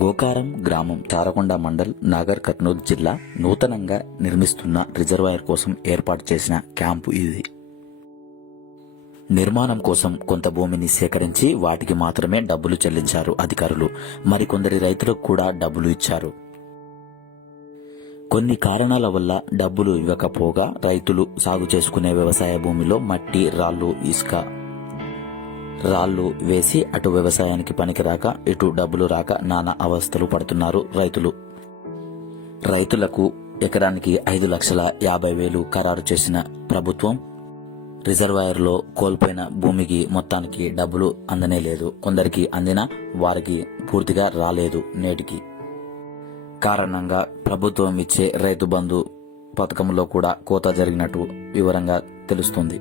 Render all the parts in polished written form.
గోకారం గ్రామం తారకొండ మండల్ నాగర్ కర్నూలు జిల్లా నూతనంగా నిర్మిస్తున్న రిజర్వాయర్ కోసం ఏర్పాటు చేసిన క్యాంపు ఇది. నిర్మాణం కోసం కొంత భూమిని సేకరించి వాటికి మాత్రమే డబ్బులు చెల్లించారు అధికారులు. మరికొందరి రైతులకు కూడా డబ్బులు ఇచ్చారు. కొన్ని కారణాల వల్ల డబ్బులు ఇవ్వకపోగా రైతులు సాగు చేసుకునే వ్యవసాయ భూమిలో మట్టి, రాళ్లు వేసి అటు వ్యవసాయానికి పనికిరాక ఇటు డబ్బులు రాక నానా అవస్థలు పడుతున్నారు రైతులు. రైతులకు ఎకరానికి 5,50,000 ఖరారు చేసిన ప్రభుత్వం రిజర్వాయర్లో కోల్పోయిన భూమికి మొత్తానికి డబ్బులు అందనే లేదు. కొందరికి అందినా వారికి పూర్తిగా రాలేదు. నేటికి కారణంగా ప్రభుత్వం ఇచ్చే రైతు బంధు పథకంలో కూడా కోత జరిగినట్టు వివరంగా తెలుస్తుంది.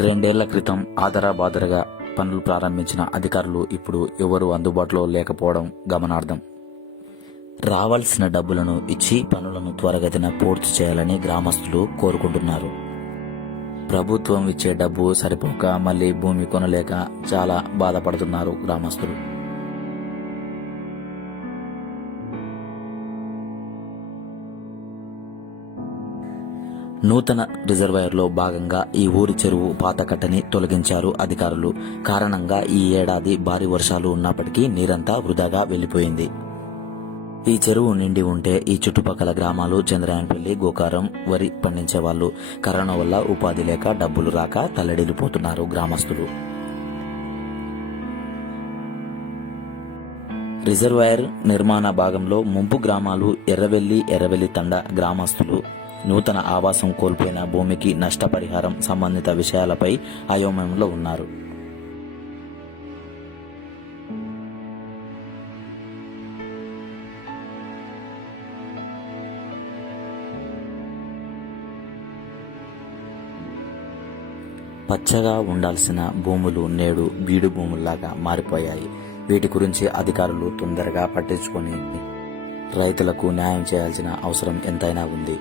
2 ఏళ్ల క్రితం ఆదరాబాదరగా పనులు ప్రారంభించిన అధికారులు ఇప్పుడు ఎవరు అందుబాటులో లేకపోవడం గమనార్థం. రావాల్సిన డబ్బులను ఇచ్చి పనులను త్వరగతిన పూర్తి చేయాలని గ్రామస్తులు కోరుకుంటున్నారు. ప్రభుత్వం ఇచ్చే డబ్బు సరిపోక మళ్లీ భూమి కొనలేక చాలా బాధపడుతున్నారు గ్రామస్తులు. నూతన రిజర్వాయర్లో భాగంగా ఈ ఊరి చెరువు పాత కట్టని తొలగించారు అధికారులు. కారణంగా ఈ ఏడాది భారీ వర్షాలు ఉన్నప్పటికీ నీరంతా వృధాగా వెళ్లిపోయింది. ఈ చెరువు నిండి ఉంటే ఈ చుట్టుపక్కల గ్రామాలు చంద్రాయనపల్లి, గోకారం వరి పండించేవాళ్లు. కరోనా వల్ల ఉపాధి లేక డబ్బులు రాక తల్లడిల్లిపోతున్నారు గ్రామస్తులు. రిజర్వాయర్ నిర్మాణ భాగంలో ముంపు గ్రామాలు ఎర్రవెల్లి తండ గ్రామస్తులు నూతన ఆవాసం కోల్పోయిన భూమికి నష్టపరిహారం సంబంధిత విషయాలపై అయోమయంలో ఉన్నారు. పచ్చగా ఉండాల్సిన భూములు నేడు బీడు భూముల్లాగా మారిపోయాయి. వీటి గురించి అధికారులు తొందరగా పట్టించుకొని రైతులకు న్యాయం చేయాల్సిన అవసరం ఎంతైనా ఉంది.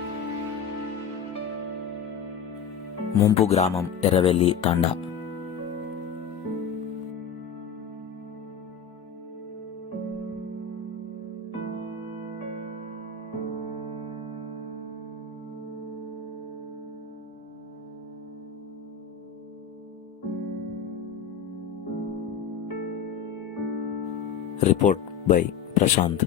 ముంపు గ్రామం ఎర్రవెల్లి తండా. Report by Prashanth.